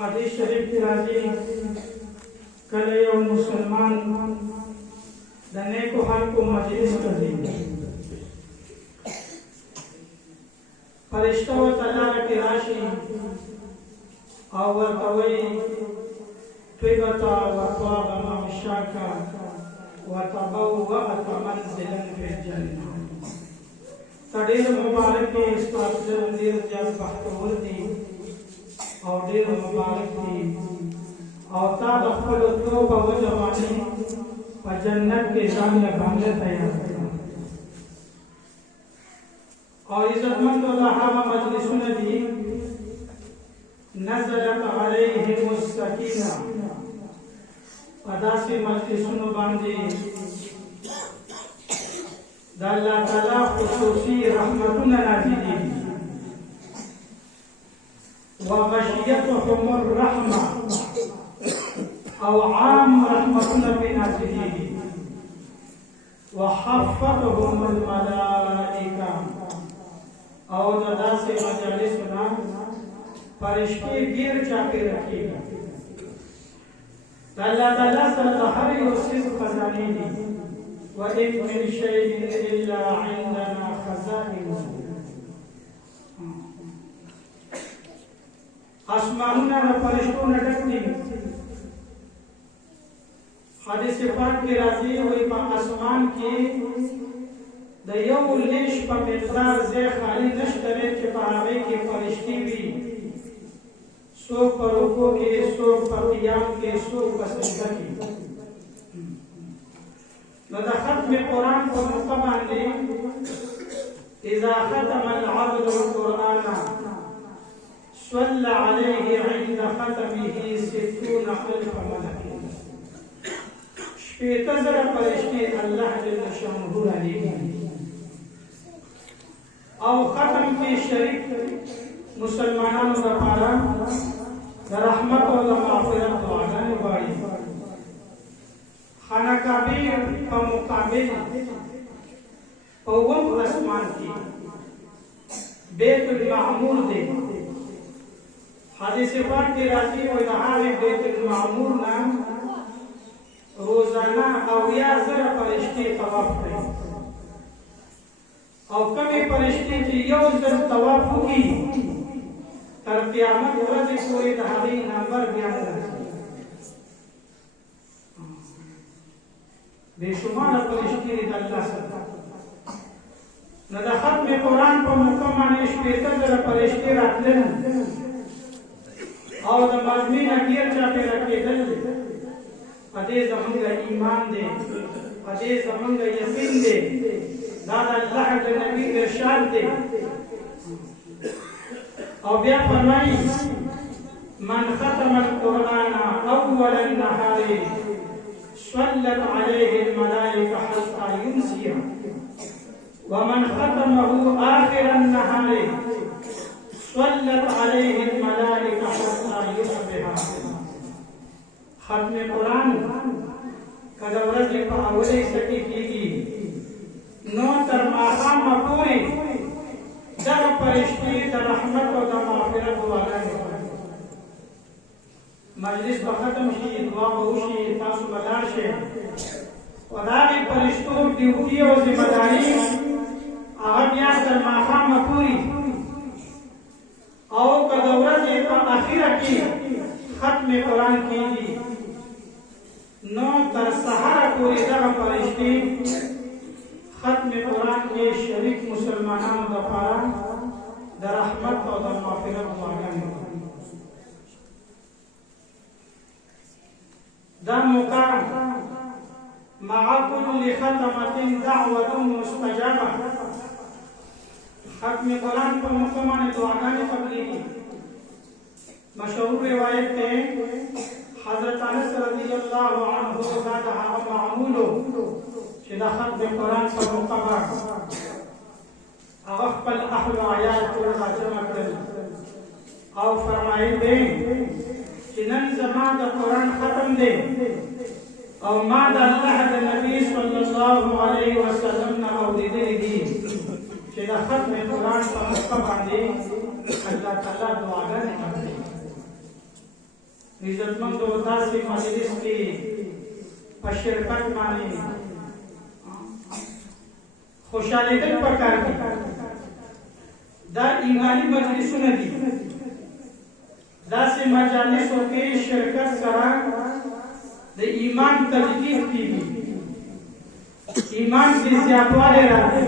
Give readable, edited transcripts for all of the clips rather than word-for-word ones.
हदीस शरीफ की राजी कले और मुसलमान दने को हर को मजलिस कर दी फरिश्ता व तला के राशि और तवई त्विबता व त्वाबा मशाका व तबव्वअत मंजिलन फिल जन्नह तडीर मुबारक के इस बात से मंदिर जब बख्तवर दी और देर मुबारक थी और ताब अखल तो बहु जवानी और जन्नत के सामने बांधे तैयार और इज्जतमंद रहा मजलिसुन दी नज़लत अलैहिमुस सकीना अदा से मजलिसुन बांधी दल्ला तला खुसूसी रहमतुन नाज़िली वग़शियतहुम रहमा और आम रहमतुन बिनाज़िली वहफ़्फ़तहुम मलाइका और दादा से मजालिस सुना फरिश्ते गिर जाके रखिएगा अल्लाह ताला सल्लल्लाहु अलैहि वसल्लम खजाने दी व एक मिन शैइन इल्ला इंदना खजाइन आसमानों में फरिश्तों ने ढक दी हदीस पाक के राजी हुई आसमान की दयो उल्लेश पर मिकदार से खाली नश्तरे के पहावे के फरिश्ते भी सो पर रुको के, सो पर क़ियाम के, सो पर सजदा के। न द खत्म कुरान को मुकम्मल दे इज़ा खतम अल-अब्द अल-कुरान सल्ला अलैहि इंद खतमिही सित्तून अल्फ मलक। शपेतज़र फरिश्ते अल्लाह जल्ल शानुहु अलैहि और खत्म के शरीक मुसलमानों का पारा रहमत और माफ़िरत वाला बाड़ी खाना काबीर का मुकाबिल पौवम आसमान की बैतुल मामूर दे हदीस पाक के राजी और यहाँ में बैतुल मामूर नाम रोजाना अविया ज़रा फरिश्ते तवाफ करें और कभी फरिश्ते की योजन तवाफ होगी तर क़यामत रोज़ कोई दहाड़ी नंबर बयान करे बेशुमार फरिश्ते अल्लाह से नदखत में कुरान पर मुकम्मल शपेतज़र फरिश्ते रखते हैं और मजमी नगियर चापे रखे दल अदे जमंगा ईमान दे अदे जमंगा यकीन दे दादा अल्लाह के नबी इरशाद दे और ब्या फरमाई मन खतम अल-कुरान अव्वल अन-नहारी सल्लत अलैहि अल-मलाइका हत्ता युमसिया व मन खतमहु आखिर अन-नहारी सल्लत अलैहि अल-मलाइका हत्ता युस्बिहा। खत्म कुरान कदवरत लिपा अवले सकी कीगी नो तरमाहा मपूरी दर फरिश्ते दर रहमत और दर माफ़िरत वाला है। मजलिस बखतम शी दुआ बहुशी तासु बदार शे वदारी फरिश्तों ड्यूटी और जिम्मेदारी आज्ञा दर माहा मपूरी और कदवरत लिपा आखिर की खत्म कुरान कीगी नो तर सहारा पूरी दर फरिश्ते खत्म कुरान के शरीक मुसलमानों का पारा दर रहमत और दर माफ़िरत वाला है। दर मुकाम माकुल खतमतिन दावतुन मुस्तजाबा। खत्म कुरान पर मुकम्मल दुआएं तबलीगी मशहूर रिवायत है हज़रत अनस रज़ियल्लाहु अन्हु का मामूलो खत्म कुरान पर मुकम्मल अगफल अहल आयात का जमा कर और फरमाए दे कि नन ज़मान का कुरान खत्म दे और माद अल्लाह के नबी सल्लल्लाहु अलैहि वसल्लम ने औदीदे दी कि खत्म कुरान पर मुकम्मल दे अल्लाह ताला दुआ ने इज्जतमंद और दासी मजलिस की पशरकत मानी खुशाली दिल प्रकार की दर ईमानी मजलिसों ने दी दासी मजालिसों के शिरकत सरा दे ईमान तजदीद की ईमान की ज़्यादवाले राते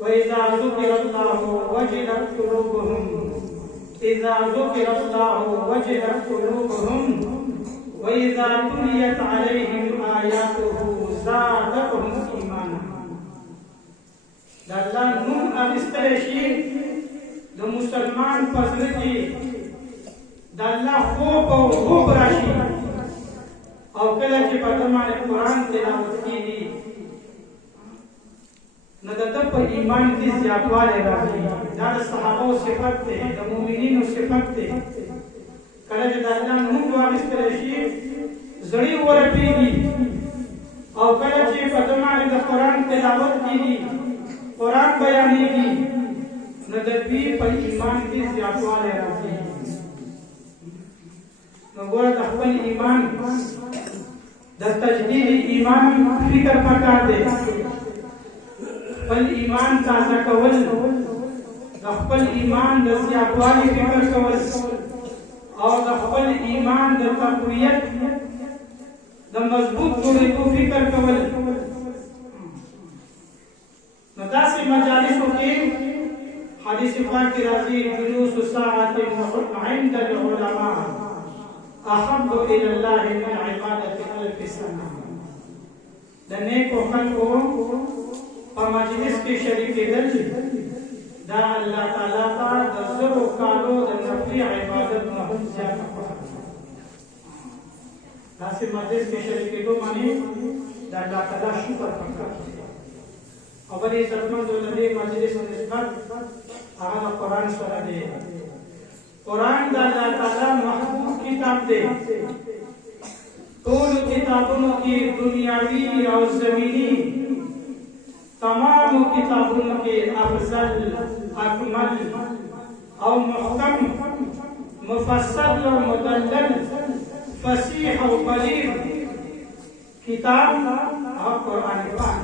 वइज़ा ज़ुकिरल्लाहु वजिलत कुलूबुहुम इज़ा ज़ुकिरल्लाहु वजिलत कुलूबुहुम वइज़ा तुलियत अलैहिम आयातुहु ज़ादतहुम ईमाना। अल्लाह नून अबिस्तरेशी दो मुसलमान फजलती अल्लाह खूब राशि और कल के बदमाने कुरान तिलावत की दी नदद पर ईमान की ज़्यादवाले राशि दाद सहाबों सिफत थे द मुमिनीन सिफत थे कल के अल्लाह नून अबिस्तरेशी जड़ी वरपी दी और कल के बदमाने कुरान तिलावत की दी कुरान बयानी की नदबी पर ईमान की ज़्यादवाले राशि नगोर अहवल ईमान द तजदीद ईमान फिक्र पका दे फल ईमान ताज़ा कवल अहवल ईमान द ज़्यादवाली फिक्र कवल और अहवल ईमान द तक़वियत द मजबूत जोड़े को फिक्र कवल नदासी मजालिसों के حدیث پاک کی راضی جلوس ساعت عند العلماء احب الى الله من عبادت الف سنه. د نیکو خلقو په مجلس کې شریکېدل دا الله تعالی ته د زرو کالو د نفلي عبادت نه هم زیاته خوښه ده. داسې مجلس کې شریکېدو معنی د الله تعالی شکر پکار دی. او بلې عزتمندو د دې مجلس نسبت هغه د قرآن سره دی. قرآن د الله تعالی محبوب کتاب دی. ټولو کتابونو کې دنیاوي او زمینی تمام کتابونو کې افضل اکمل او محکم مفصل و مدلل فصیح و بلیغ کتاب او قرآن پاک.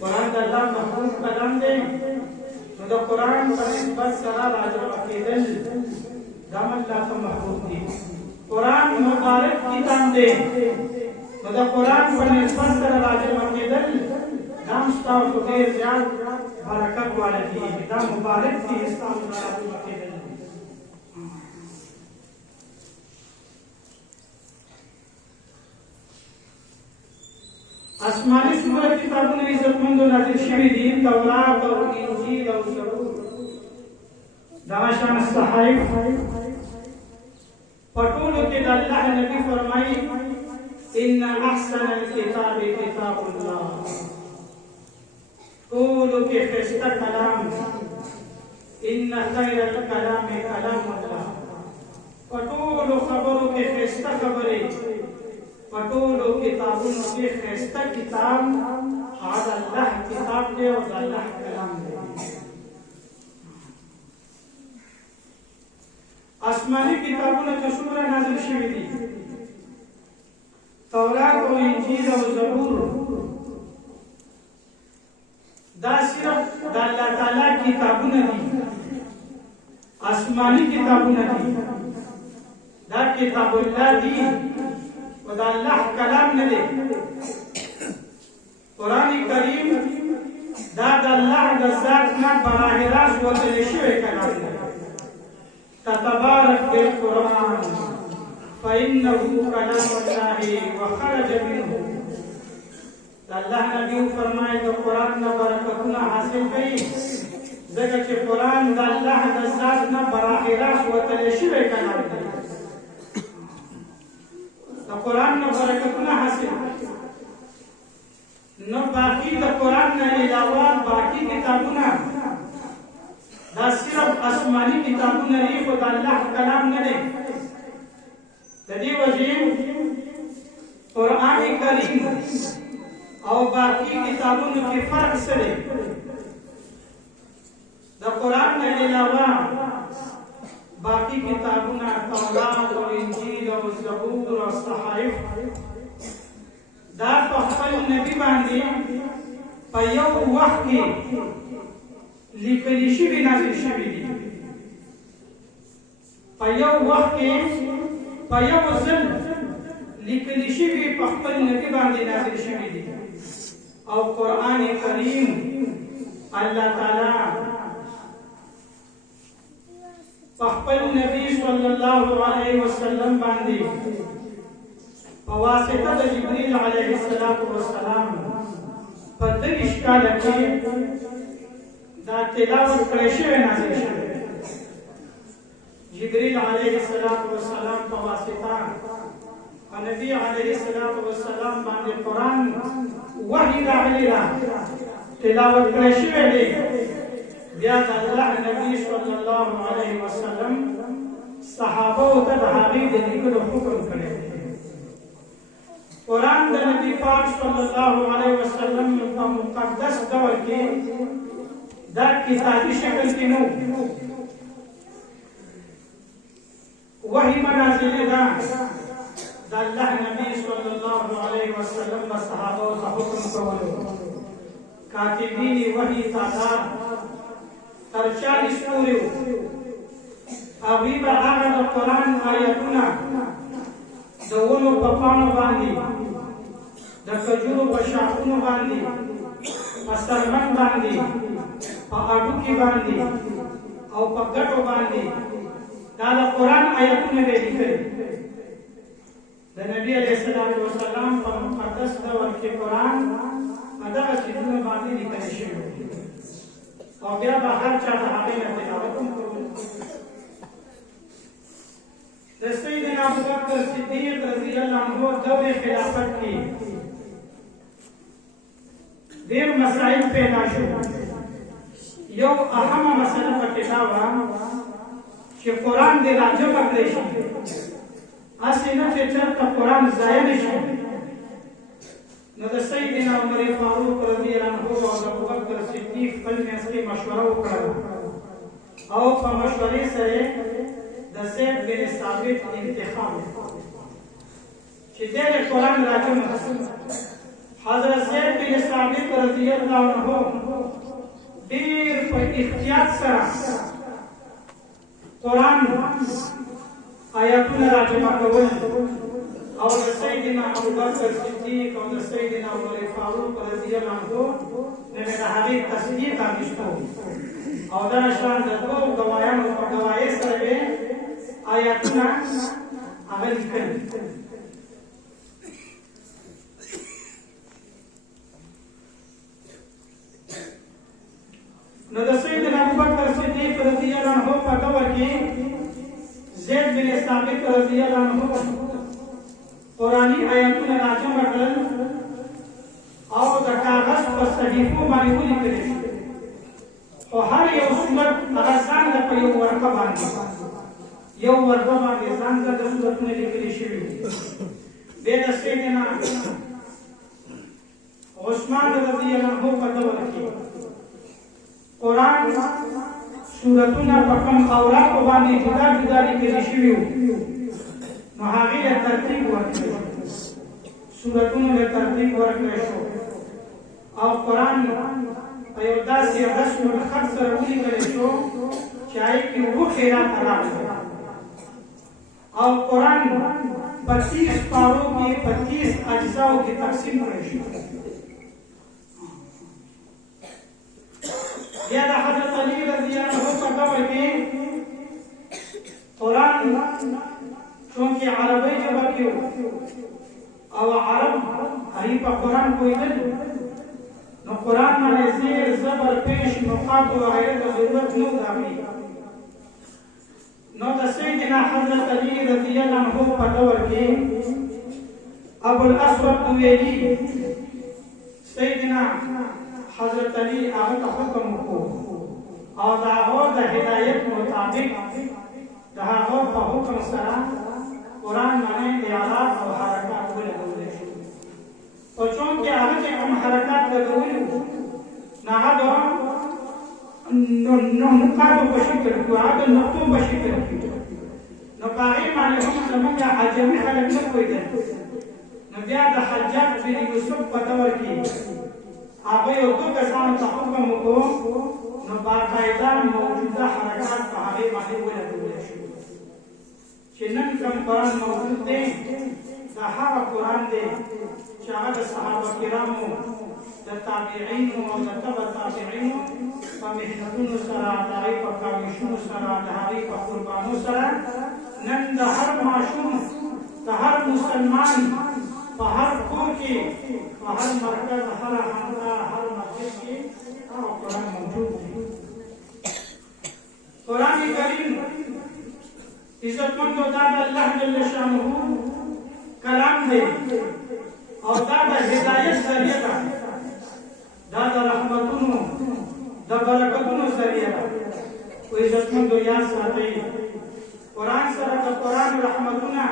قرآن د الله محبوب کلام دی. نو د قرآن په نسبت سره راجمع کېدل دا هم الله ته محبوب دي. قرآن مبارک کتاب دی. نو د قرآن په نسبت سره راجمع کېدل دا هم ستاسو ډېر زیات برکت والا کېږي. دا مبارک دي ستاسو سره راجمع کېدل. آسمانی سورت کتابونه عزتمندو نازل شوي دي. تورات او انجیل او زبور دغه شان صحائف په ټولو کې د الله نبی فرمایي ان احسن الكتاب کتاب الله. ټولو کې ښایسته کلام ان خیر الکلام کلام الله. په ټولو خبرو کې ښایسته خبرې پټولو کتابونو کې ښایسته کتاب هغه الله کتاب دی او د الله کلام دی. آسماني کتابونه چې څومره نازل شوي دي تورات او انجیل او زبور دا صرف د الله تعالی کتابونه دي. آسماني کتابونه دي. دا کتاب الله دي و دا اللہ کلام نہ دے. قرآن کریم دا اللہ دا ذات نہ براہ راست وصل شوی کلام دے. تتبارک بالقرآن فإنه کلام اللہ وخرج منه. اللہ نبی فرمائے دا قرآن نہ برکتنا حاصل کئی ذکر کہ قرآن دا اللہ دا ذات نہ براہ راست وصل شوی کلام دے. د قرآن نه برکتونه حاصل نو باقی د قرآن نه علاوه باقی کتابونه دا صرف آسمانی کتابونه دي خو د الله کلام نه دی. د دې وجې قرآن کریم او باقی کتابونو کې فرق څه دی؟ د قرآن نه علاوه باقی کتابونه تورات او انجیل او زبور او صحائف دا په خپل نبی باندې په یو وخت کې لیکل شوي نازل شوي دي. په یو وخت کې په یو ځل لیکل شوي په خپل نبی باندې نازل شوي دي. او قرآن کریم الله تعالی خپل نبی صلی الله علیه وسلم باندې په واسطه د جبرئیل علیه السلام په دې اشکال کې دا تلاوت کړی شوی نازل شوی. جبرئیل علیه السلام په واسطه نبی علیه السلام باندې قرآن وحی راغلی را تلاوت کړی شوی دی. بیا د الله نبی صلی الله علیه وسلم صحابه ته د هغې د لیکلو حکم کړی دی. قرآن د نبی پاک صلی الله علیه وسلم په مقدس ډول کې دا کتابي شکل کې نو وحی منازلې دا الله نبی صلی الله علیه وسلم د صحابه ته حکم کولو. کاتبین وحی تعداد تر 40 پورې وو. هغوی به هغه د قرآن آیتونه د ونو په پاڼو باندې د کجورو په شاخونو باندې په سرمن باندې په اډو کې باندې او په ګټو باندې دا د قرآن آیتونه به لیکل د نبی علیه السلام په مقدس دور کې قرآن دغه چیزونه باندې لیکل شوي او بیا به هر چا د هغې نه تلاوت هم کول. د سیدنا ابوبکر صدیق رضی الله عنه دور خلافت کې ډېر مسائل پیدا شو. یو اهمه مسله پکې دا وه چې قرآن دې راجمع کړی شي، هسې نه چې چېرته قرآن ضایع نه شي. نو د سیدنا عمر فاروق رضی الله عنه او د ابوبکر صدیق خپل منځ کې مشوره وکړه او په مشورې سره د زید بن ثابت انتخاب چې دې قرآن راجمع کړي. حضرت زید بن ثابت رضی الله عنه ډېر په احتیاط سره قرآن آیاتونه راجمع کول او د سیدنا ابوبکر صدیق او د سیدنا عمر فاروق رضی الله عنه د هغې تصدیق اخیستو او دا شان د دوو ګواهانو په ګواهۍ سره به آیاتونه هغه لیکل. نو د سیدنا ابوبکر صدیق رضی الله عنه په دور کې زید بن ثابت رضی الله عنه قرآني آیاتونه راجمع کړل او د کاغذ په صحیفو باندې ولیکل شو، خو هر یو سورت هغه ځان ته په یو ورقه باندې ځان ته د سورتونه لیکل شوي. بیا د سیدنا عثمان رضی الله عنه په دور کې قرآن سورتونه په کوم اوراقو باندې جدا جدا لیکل شوي وو، نو هغې له ترتیب ورکړل، سورتونو له ترتیب ورکړل شو او قرآن په یو داسې رسم الخط سره ولیکل شو چې هغې کې اووه خیرات راغلل او قرآن په 30 پارو کې په 30 اجزاو کې تقسیم کړل شو. بیا د حضرت علی رضی الله عنه په دور کې قرآن چونکې عربی ژبه کې او عرب هغې په قرآن پوهېدل، نو قرآن باندې زیر زبر پیش نقاط وغیره ته ضرورت نه و د هغې. نو د سیدنا حضرت علی رضی الله عنه په دور کې ابوالاسود دویلي سیدنا حضرت علی هغه ته حکم وکړو او د هغه د هدایت مطابق د هغه په حکم سره قرآن باندې اعراب او حرکات ولګول شو. او چونکې هغه چې کوم حرکات لګولي وو نو هغه د نقاطو په شکل کې وو، هغه د نقطو په شکل کې وو، نو په هغې باندې هم زموږ عجمي خلک نه پوهېدل. نو بیا د حجاج بن یوسف په دور کې هغه یو دوه کسانو ته حکم وکړو، نو باقاعده موجوده حرکات په هغې باندې ولګول شو چې نن کوم قرآن موجود دی دا هغه قرآن دی چې هغه د صحابه کرامو د تابعینو او د تبع تابعینو په محنتونو سره د هغې په کاوشونو سره د هغې په قربانو سره نن د هر ماشوم د هر مسلمان په هر کور کې په هر مرکز هر خانقاه هر مسجد کې هغه قرآن موجود دی. قرآن کریم عزتمندو دا د الله جل شانه کلام دی او دا د هدایت ذریعه ده، دا د رحمتونو د برکتونو ذریعه ده. او عزتمندو یاد ساتئ قرآن سره د قرآن رحمتونه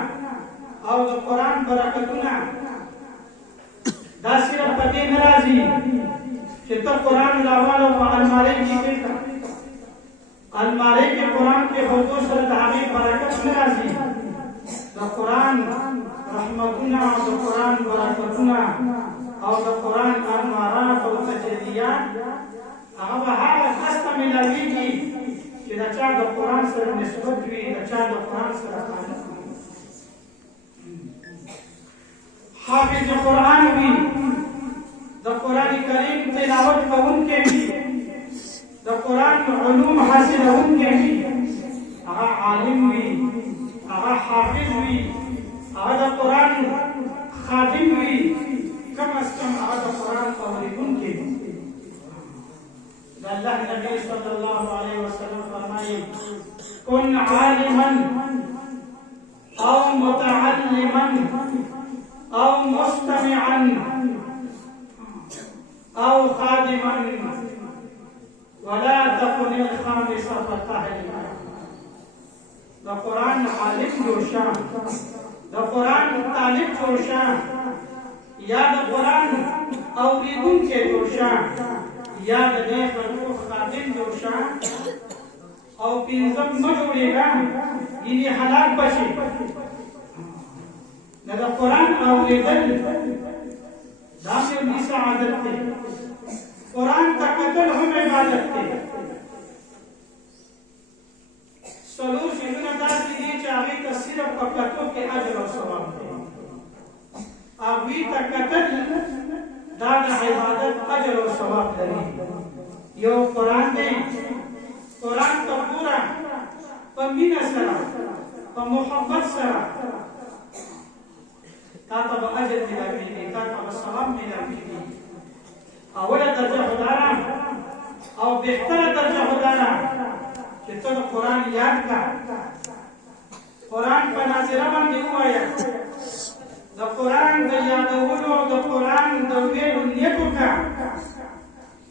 او د قرآن برکتونه دا صرف په دې نه راځي چې ته قرآن راواله په المارۍ کې کېږده، المارۍ کې قرآن کې هوتو سره د هغې برکت نه راځي. د قرآن رحمتونه او د قرآن برکتونه او د قرآن انوارات او تجلیات هغه به هغه کس ته میلاویږي چې د چا د قرآن سره نسبت وي، د چا د قرآن سره تعلق وي. حافظ قرآن وي، د قرآن کریم تلاوت کوونکی وي، د قرآن علوم حاصلونکی وي هغه عالم وي هغه حافظ وي هغه د قرآن خادم وي کم از کم هغه د قرآن اورېدونکی وي د الله نبی صلی الله علیه وسلم فرمایي کن عالما او متعلما او مستمعا او خادما ولا تكن الخامسة فتهلك د قرآن عالم جوشا د قرآن طالب جوشا یا د قرآن اوریدونکی جوشا یا د دې خلکو خادم جوشا او پنځم مه جوړېږه یعنې هلاک بشي د قرآن اورېدل دا یو لوی سعادت دی قرآن ته کتل هم عبادت دی څلور شیونه داسې دي چې هغې ته صرف په کتو کې اجر او ثواب دی هغوی ته کتل دا د عبادت اجر او ثواب لري یو قرآن دی قرآن ته ګوره په مینه سره په محبت سره تا ته به اجر ملاویږي تا ته به ثواب ملاویږي اوله درجه خو دا ده او بهتره درجه خو دا ده چې ته د قرآن یاد کړه قرآن په ناظره باندې ووایه د قرآن د یادولو او د قرآن د ویلو نیت وکړه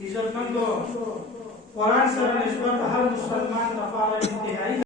عزتمندو قرآن سره نسبت هر مسلمان لپاره انتهایی